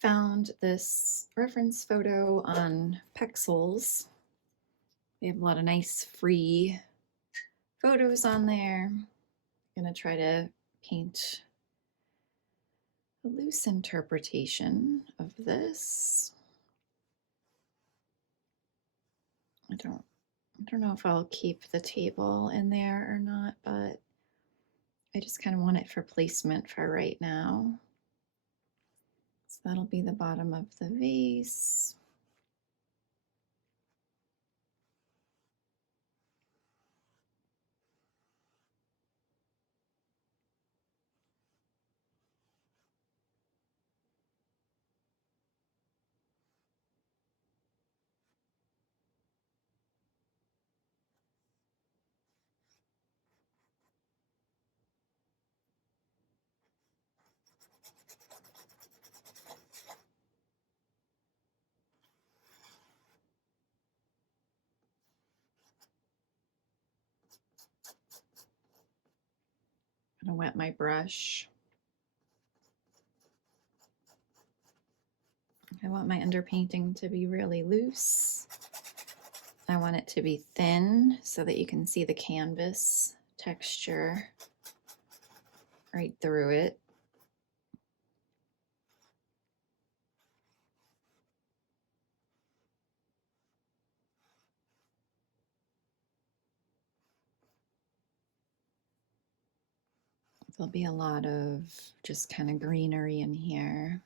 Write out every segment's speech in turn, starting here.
found this reference photo on Pexels. They have a lot of nice free photos on there. I'm gonna try to paint a loose interpretation of this. I don't know if I'll keep the table in there or not, but I just kind of want it for placement for right now. So that'll be the bottom of the vase. I'm gonna wet my brush. I want my underpainting to be really loose. I want it to be thin so that you can see the canvas texture right through it. There'll be a lot of just kind of greenery in here.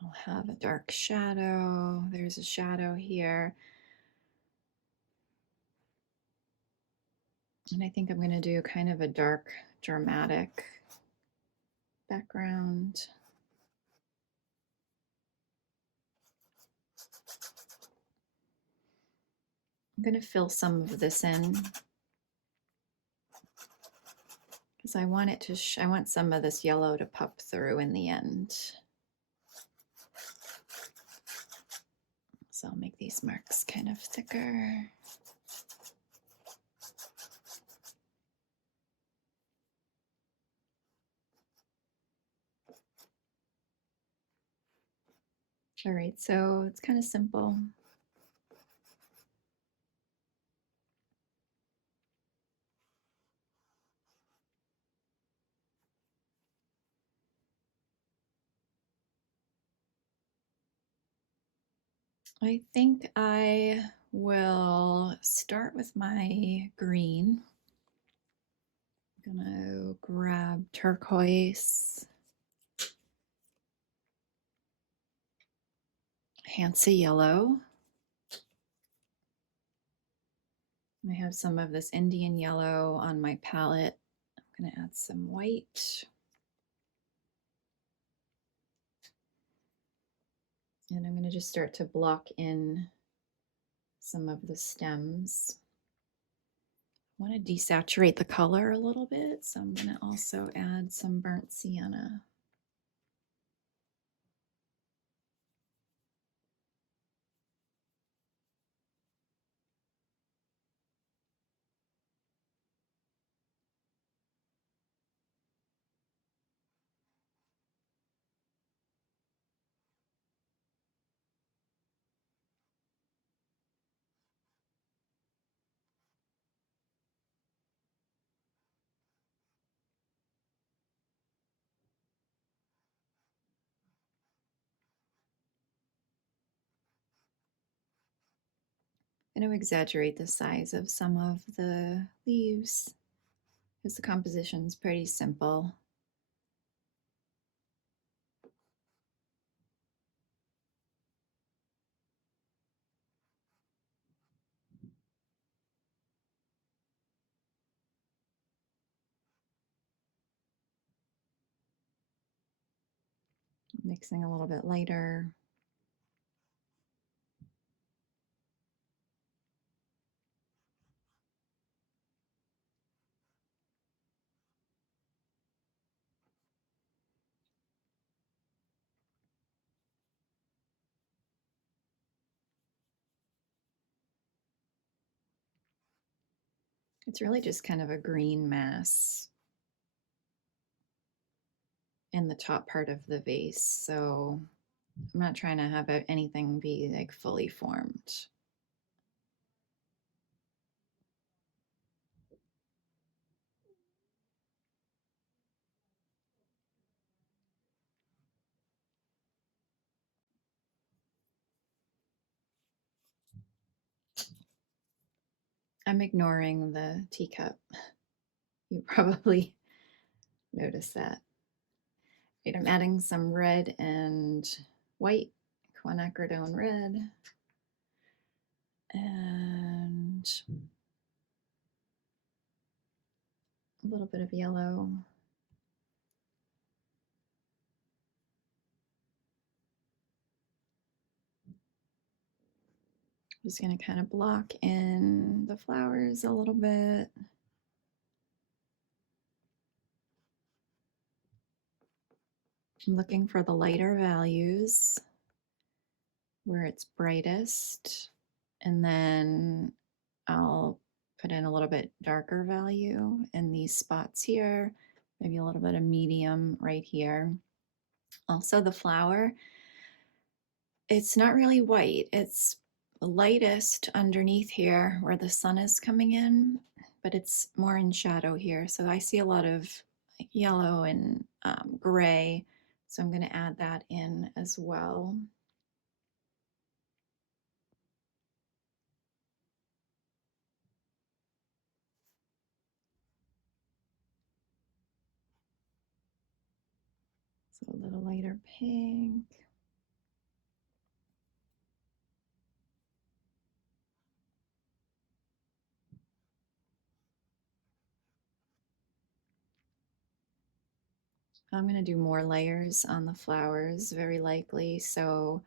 I'll have a dark shadow. There's a shadow here. And I think I'm going to do kind of a dark, dramatic background. I'm going to fill some of this in because I want it to, I want some of this yellow to pop through in the end. So I'll make these marks kind of thicker. All right, so it's kind of simple. I think I will start with my green. I'm gonna grab turquoise, Hansa yellow. I have some of this Indian yellow on my palette. I'm gonna add some white. And I'm gonna just start to block in some of the stems. I want to desaturate the color a little bit, so I'm going to also add some burnt sienna. I'm going to exaggerate the size of some of the leaves because the composition is pretty simple. Mixing a little bit lighter. It's really just kind of a green mass in the top part of the vase, so I'm not trying to have anything be like fully formed. I'm ignoring the teacup. You probably noticed that. Right, I'm adding some red and white, Quinacridone Red, and a little bit of yellow. Just going to kind of block in the flowers a little bit. I'm looking for the lighter values where it's brightest, and then I'll put in a little bit darker value in these spots here, maybe a little bit of medium right here. Also the flower, it's not really white, it's lightest underneath here where the sun is coming in, but it's more in shadow here. So I see a lot of yellow and gray, so I'm going to add that in as well. So a little lighter pink. I'm going to do more layers on the flowers, very likely, so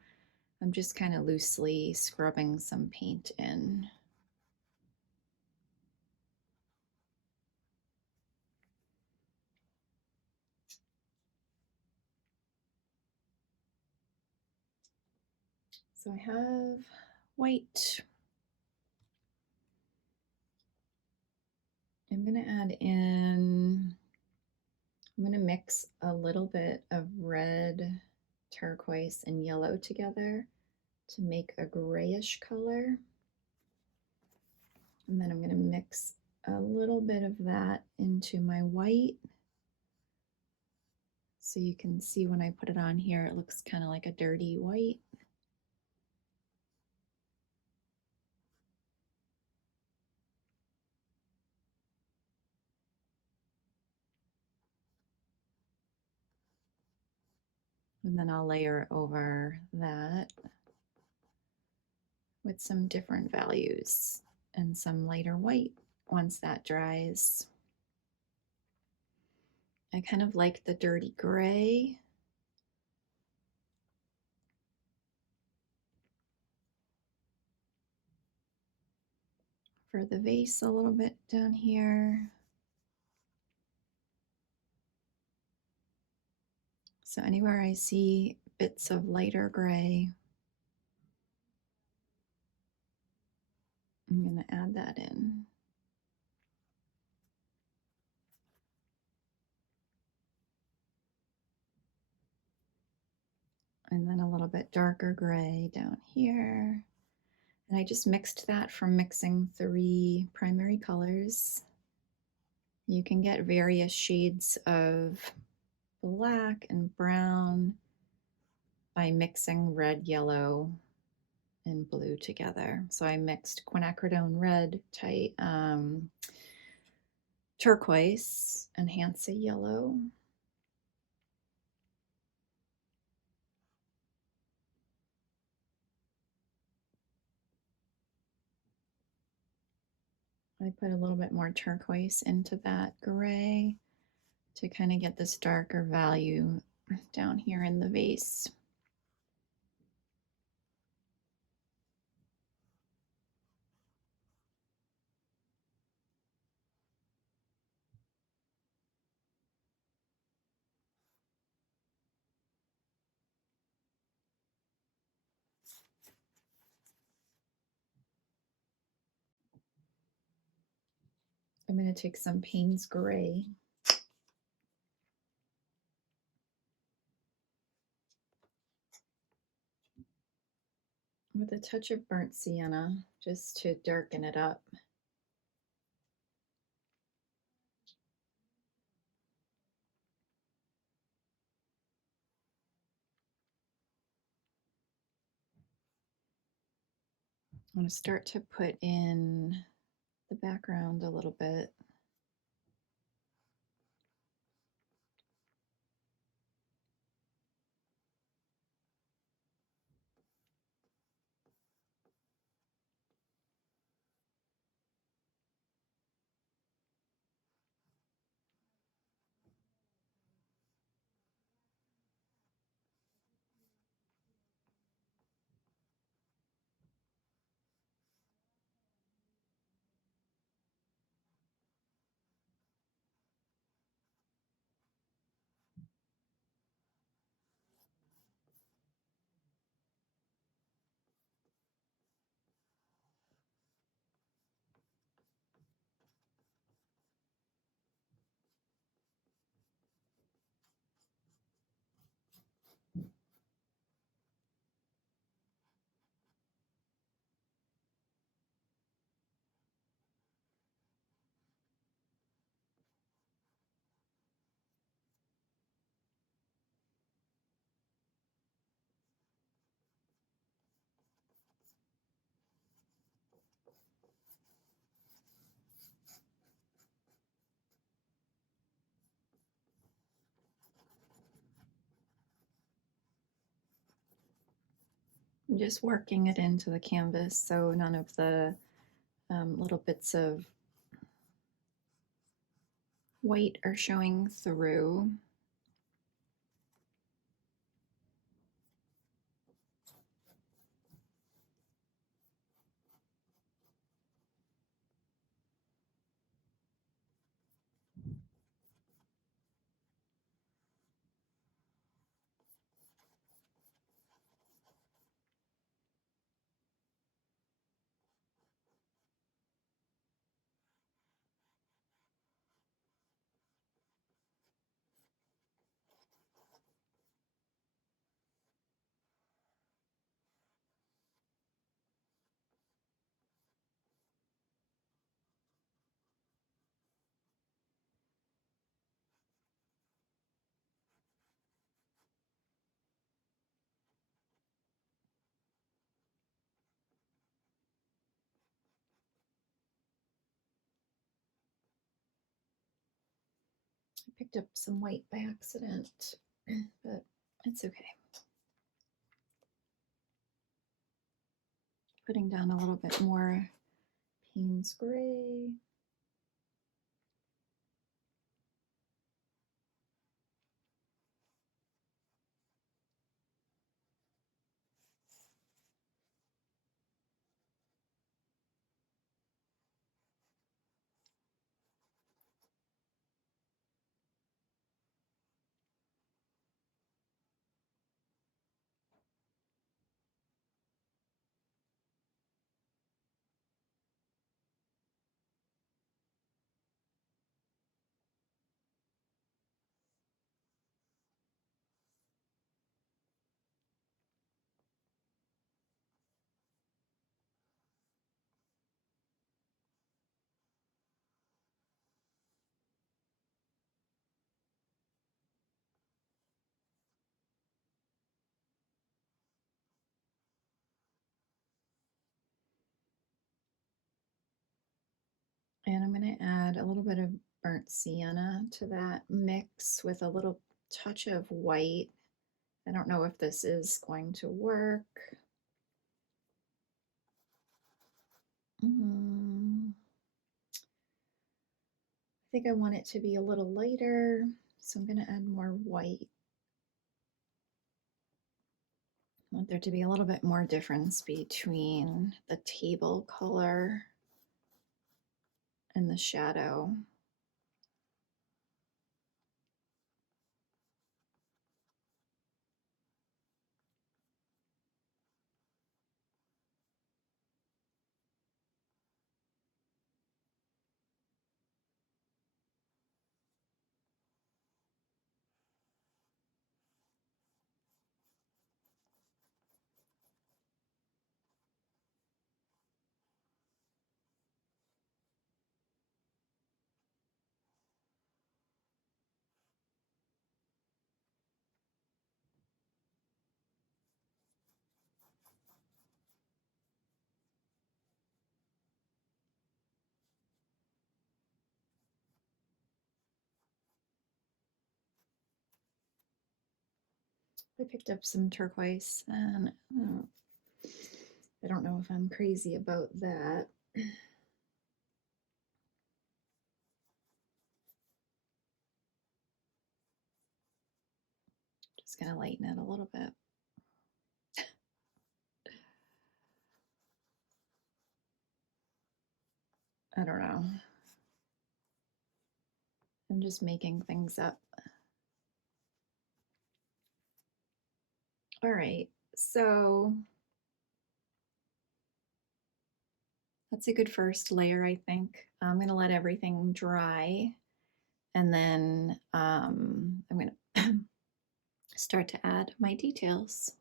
I'm just kind of loosely scrubbing some paint in. So I have white. I'm going to add in, I'm going to mix a little bit of red, turquoise, and yellow together to make a grayish color. And then I'm going to mix a little bit of that into my white. So you can see when I put it on here, it looks kind of like a dirty white. And then I'll layer over that with some different values and some lighter white once that dries. I kind of like the dirty gray. For the vase a little bit down here. So anywhere I see bits of lighter gray, I'm going to add that in. And then a little bit darker gray down here. And I just mixed that from mixing 3 primary colors. You can get various shades of black and brown by mixing red, yellow, and blue together. So I mixed Quinacridone Red, turquoise, and Hansa yellow. I put a little bit more turquoise into that gray to kind of get this darker value down here in the vase. I'm going to take some Payne's Gray. With a touch of burnt sienna, just to darken it up. I'm going to start to put in the background a little bit. I'm just working it into the canvas so none of the little bits of white are showing through. I picked up some white by accident, but it's okay. Putting down a little bit more Payne's Gray. And I'm going to add a little bit of burnt sienna to that mix with a little touch of white. I don't know if this is going to work. I think I want it to be a little lighter, so I'm going to add more white. I want there to be a little bit more difference between the table color and the shadow. I picked up some turquoise and I don't know if I'm crazy about that. Just gonna lighten it a little bit. I don't know. I'm just making things up. All right, so that's a good first layer, I think. I'm gonna let everything dry and then I'm gonna start to add my details.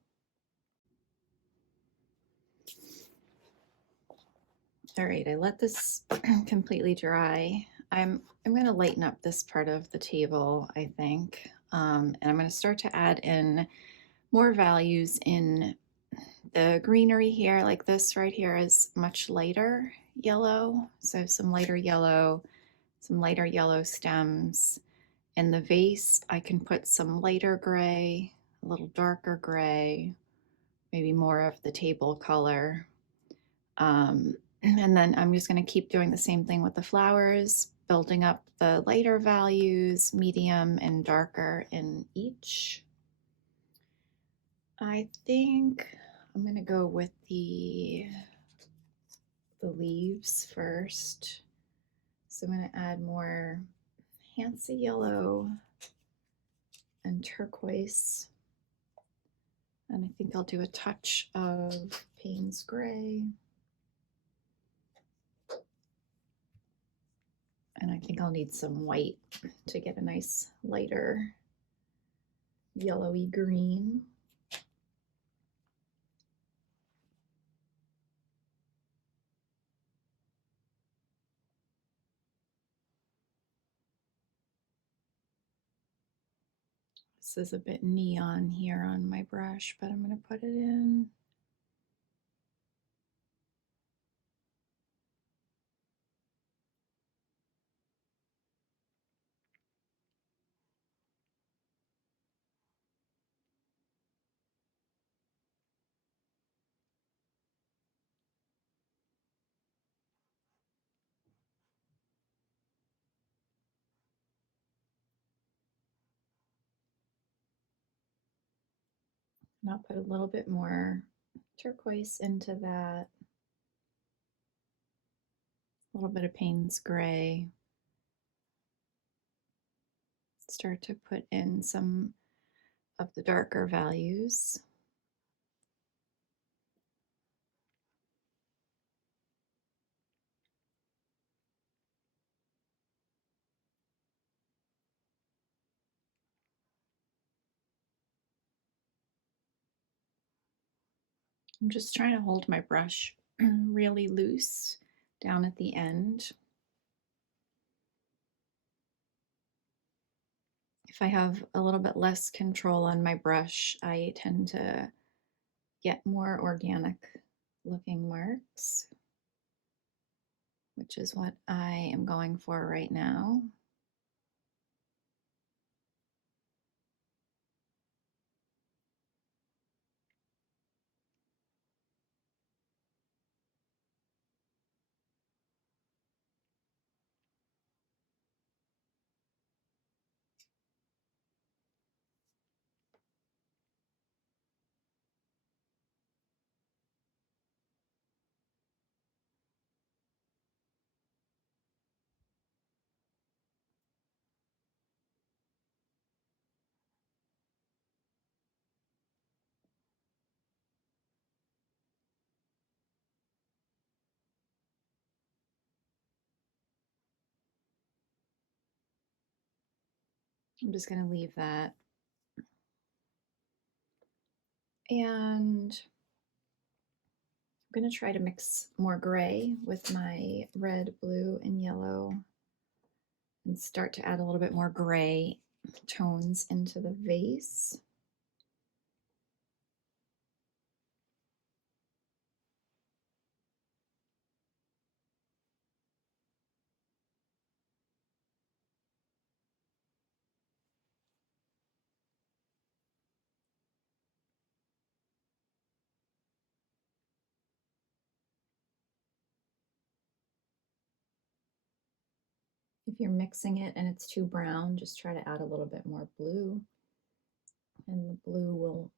All right, I let this completely dry. I'm going to lighten up this part of the table, I think, and I'm going to start to add in more values in the greenery here. Like this right here is much lighter yellow, so some lighter yellow stems. In the vase, I can put some lighter gray, a little darker gray, maybe more of the table color. And then I'm just going to keep doing the same thing with the flowers, building up the lighter values, medium and darker in each. I think I'm going to go with the leaves first. So I'm going to add more Hansa yellow and turquoise. And I think I'll do a touch of Payne's gray. And I think I'll need some white to get a nice lighter yellowy green. This is a bit neon here on my brush, but I'm going to put it in. And I'll put a little bit more turquoise into that. A little bit of Payne's gray. Start to put in some of the darker values. I'm just trying to hold my brush really loose down at the end. If I have a little bit less control on my brush, I tend to get more organic looking marks, which is what I am going for right now. I'm just going to leave that. And I'm going to try to mix more gray with my red, blue, and yellow and start to add a little bit more gray tones into the vase. If you're mixing it and it's too brown, just try to add a little bit more blue, and the blue will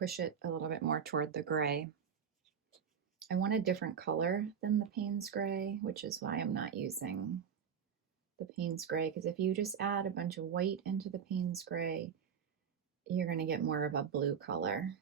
push it a little bit more toward the gray. I want a different color than the Payne's gray, which is why I'm not using the Payne's gray, because if you just add a bunch of white into the Payne's gray, you're going to get more of a blue color.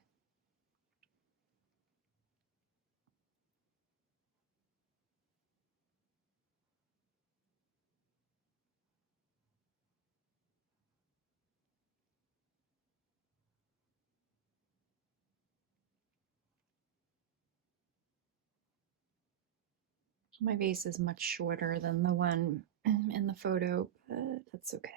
My vase is much shorter than the one in the photo, but that's okay.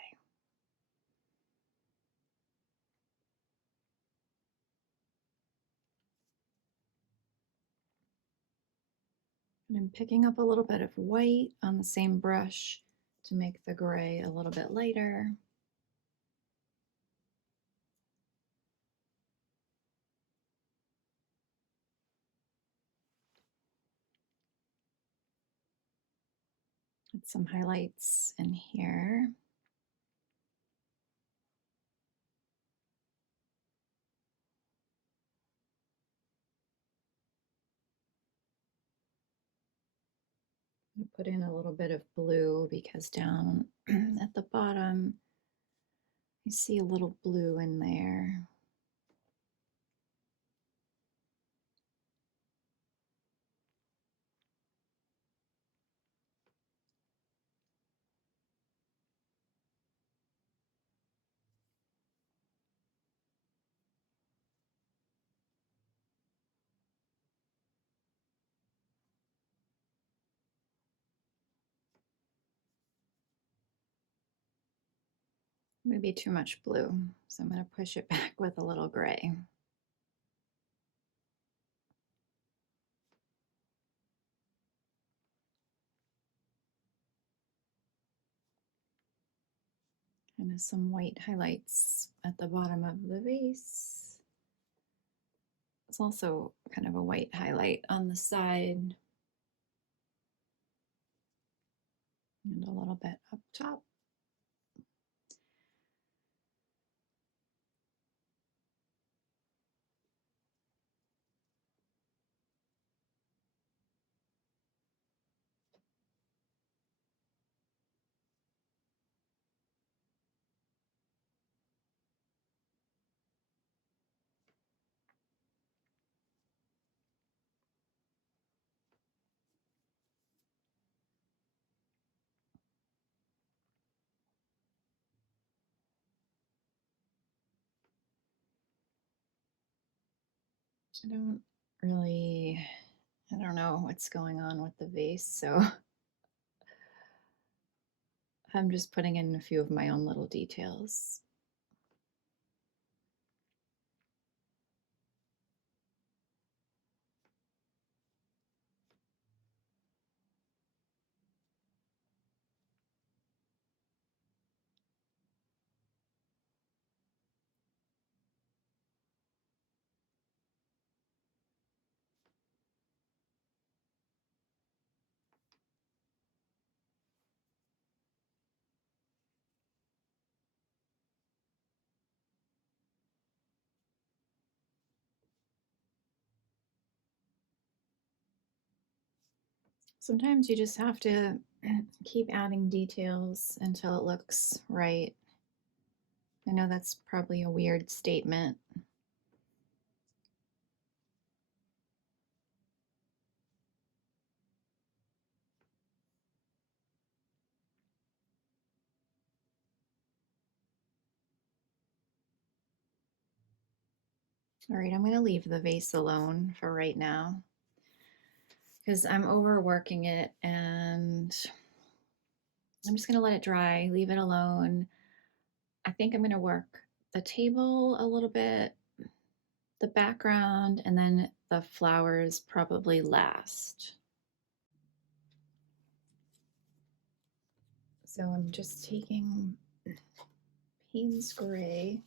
And I'm picking up a little bit of white on the same brush to make the gray a little bit lighter. Add some highlights in here. Put in a little bit of blue because down at the bottom, you see a little blue in there. Maybe too much blue, so I'm going to push it back with a little gray. And some white highlights at the bottom of the vase. It's also kind of a white highlight on the side and a little bit up top. I don't know what's going on with the vase, so I'm just putting in a few of my own little details. Sometimes you just have to keep adding details until it looks right. I know that's probably a weird statement. All right, I'm going to leave the vase alone for right now because I'm overworking it, and I'm just going to let it dry, leave it alone. I think I'm going to work the table a little bit, the background, and then the flowers probably last. So I'm just taking Payne's gray.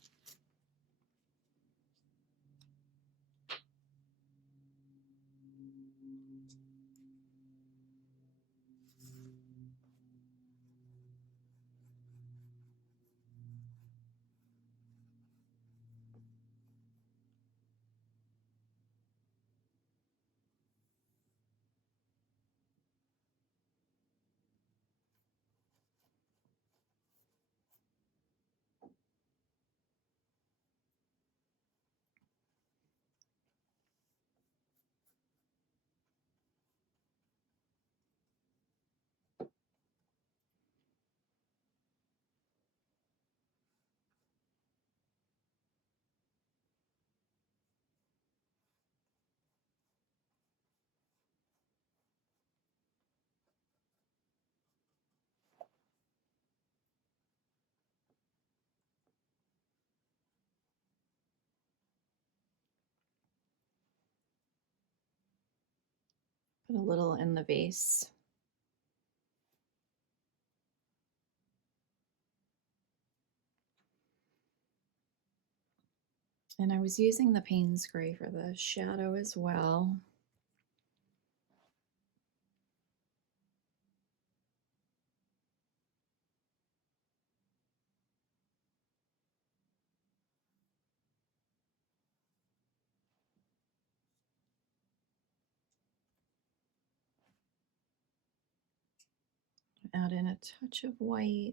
Put a little in the vase. And I was using the Payne's gray for the shadow as well. Add in a touch of white.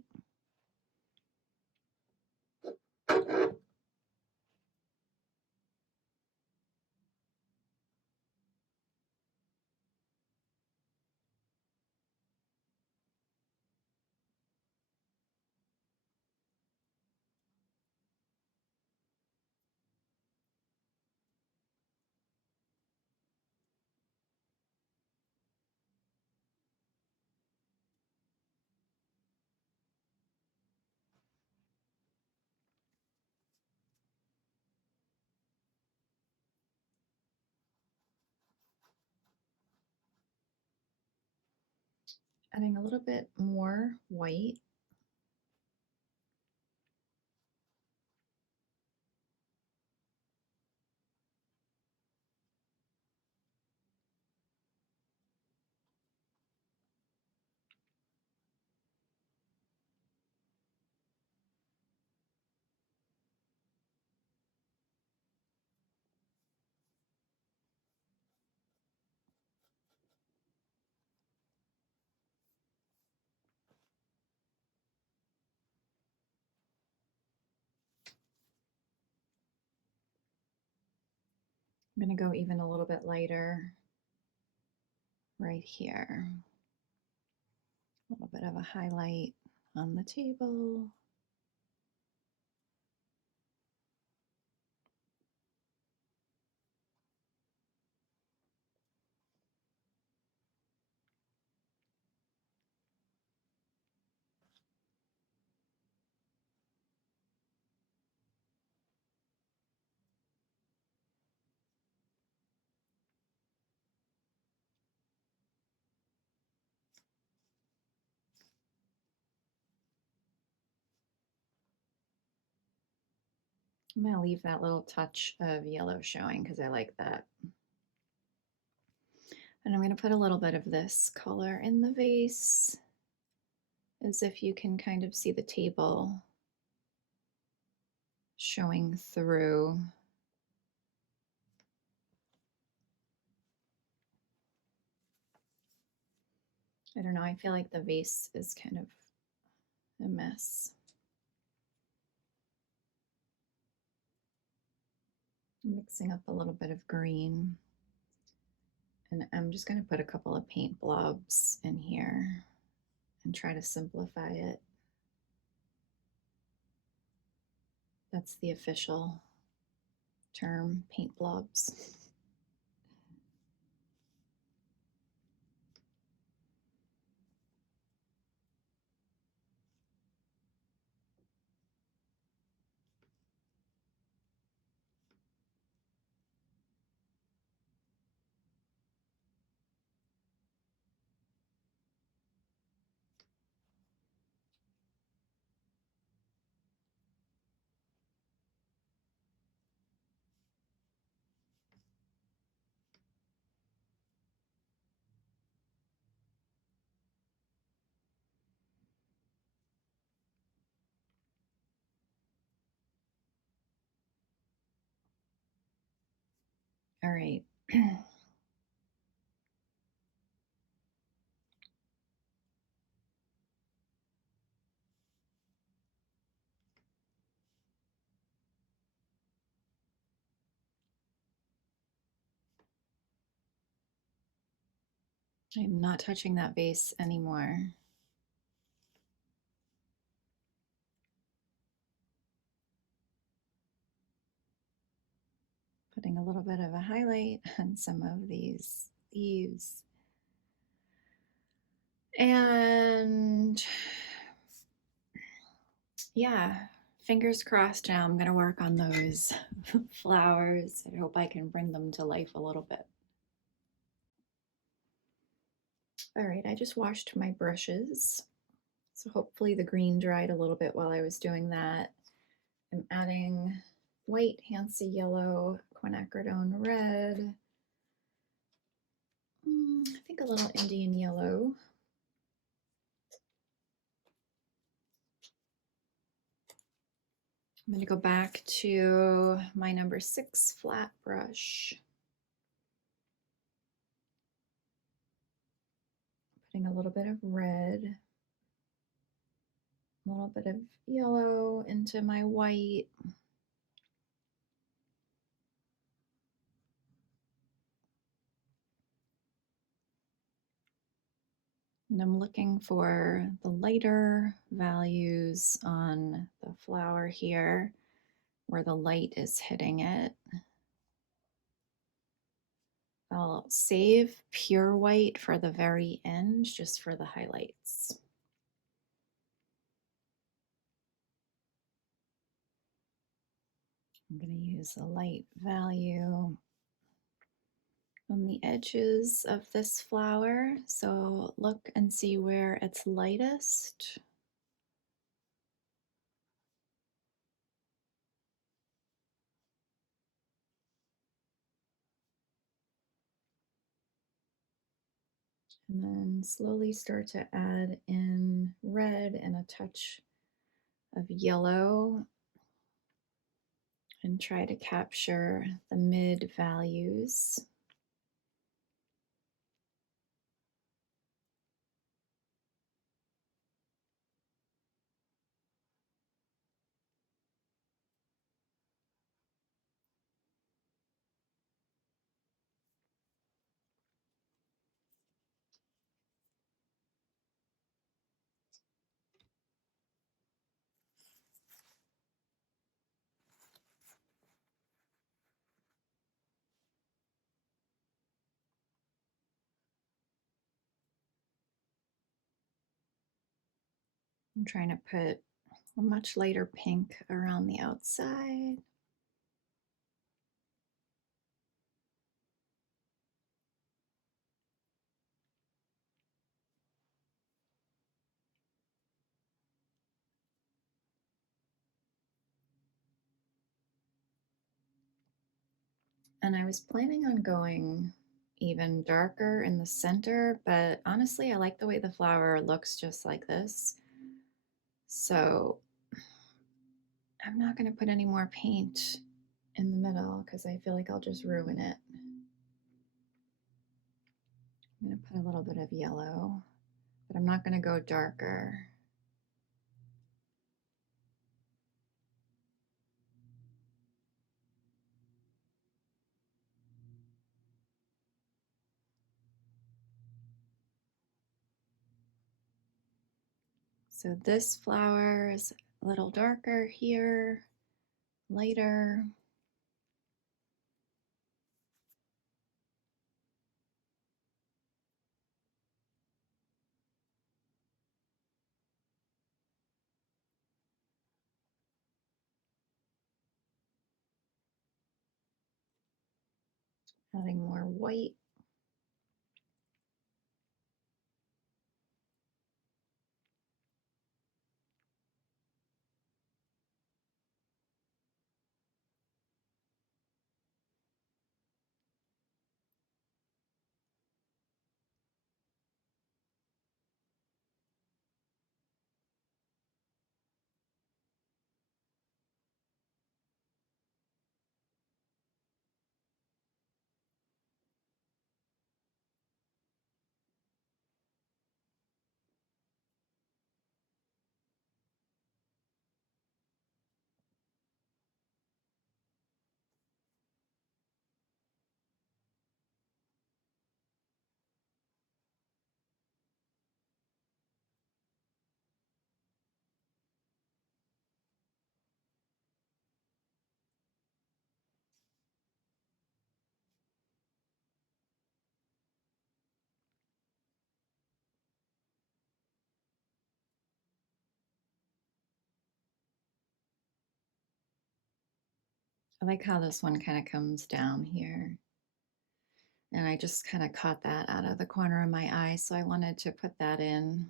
Adding a little bit more white. I'm going to go even a little bit lighter right here. A little bit of a highlight on the table. I'm going to leave that little touch of yellow showing because I like that. And I'm going to put a little bit of this color in the vase as if you can kind of see the table showing through. I don't know, I feel like the vase is kind of a mess. I'm mixing up a little bit of green. And I'm just going to put a couple of paint blobs in here and try to simplify it. That's the official term, paint blobs. All right. I'm not touching that vase anymore. Putting a little bit of a highlight on some of these leaves. And yeah, fingers crossed now. I'm going to work on those flowers. I hope I can bring them to life a little bit. All right, I just washed my brushes. So hopefully the green dried a little bit while I was doing that. I'm adding white, Hansa yellow, Quinacridone red, I think a little Indian yellow. I'm going to go back to my number 6 flat brush. Putting a little bit of red, a little bit of yellow into my white. And I'm looking for the lighter values on the flower here where the light is hitting it. I'll save pure white for the very end, just for the highlights. I'm going to use a light value on the edges of this flower. So look and see where it's lightest. And then slowly start to add in red and a touch of yellow and try to capture the mid values. I'm trying to put a much lighter pink around the outside. And I was planning on going even darker in the center, but honestly, I like the way the flower looks just like this. So I'm not going to put any more paint in the middle because I feel like I'll just ruin it. I'm going to put a little bit of yellow, but I'm not going to go darker. So this flower is a little darker here, lighter. Adding more white. I like how this one kind of comes down here. And I just kind of caught that out of the corner of my eye, so I wanted to put that in.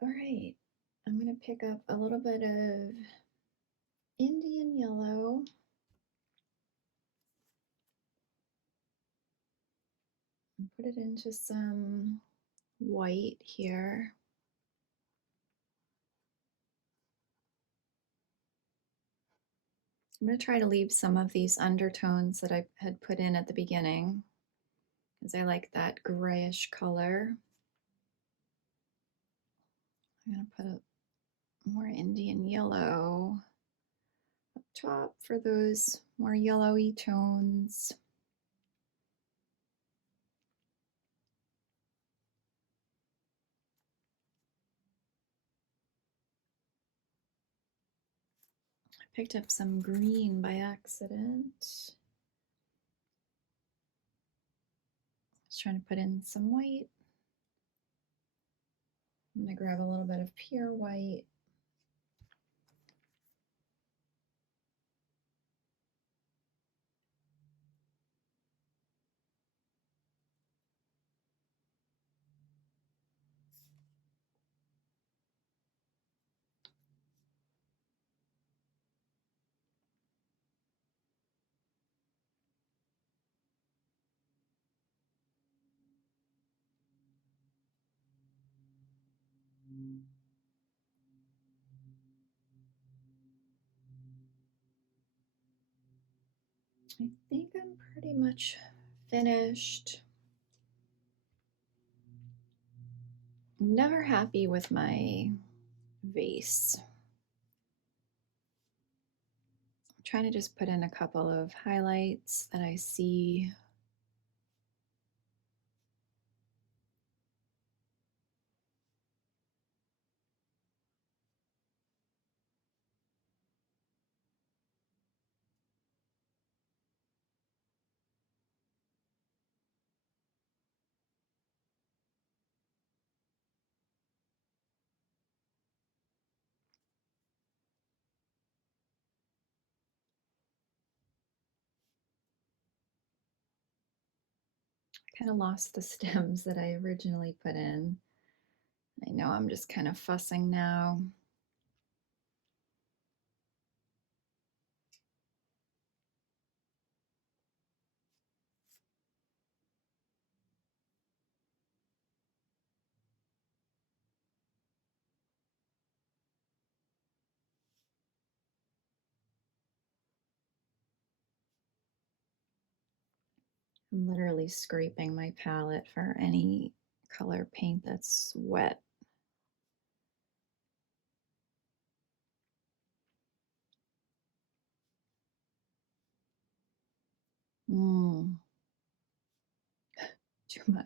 All right, I'm going to pick up a little bit of Indian yellow. And put it into some white here. I'm going to try to leave some of these undertones that I had put in at the beginning because I like that grayish color. I'm going to put a more Indian yellow up top for those more yellowy tones. I picked up some green by accident. I was trying to put in some white. I'm going to grab a little bit of pure white. I think I'm pretty much finished. I'm never happy with my vase. I'm trying to just put in a couple of highlights that I see. Kind of lost the stems that I originally put in. I know I'm just kind of fussing now. I'm literally scraping my palette for any color paint that's wet. Mm, too much.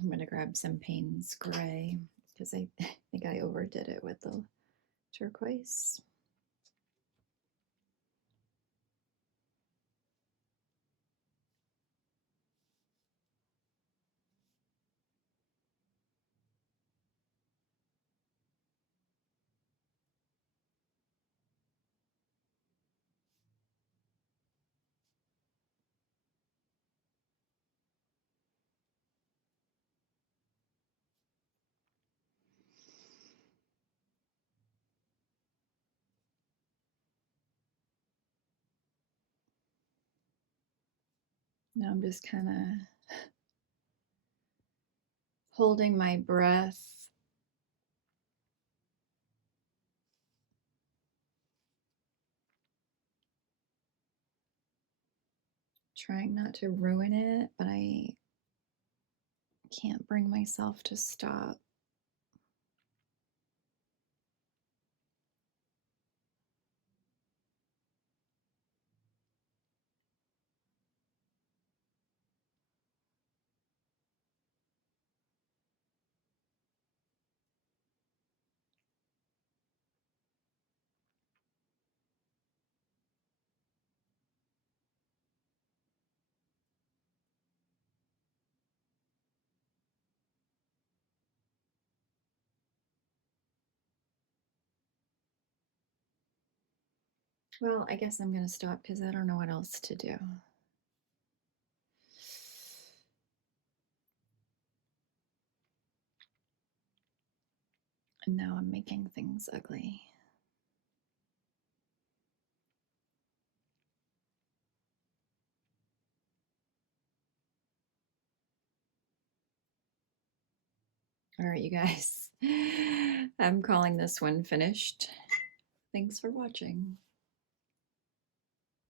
I'm going to grab some Payne's gray because I think I overdid it with the turquoise. Now I'm just kind of holding my breath. Trying not to ruin it, but I can't bring myself to stop. Well, I guess I'm gonna stop because I don't know what else to do. And now I'm making things ugly. All right, you guys, I'm calling this one finished. Thanks for watching.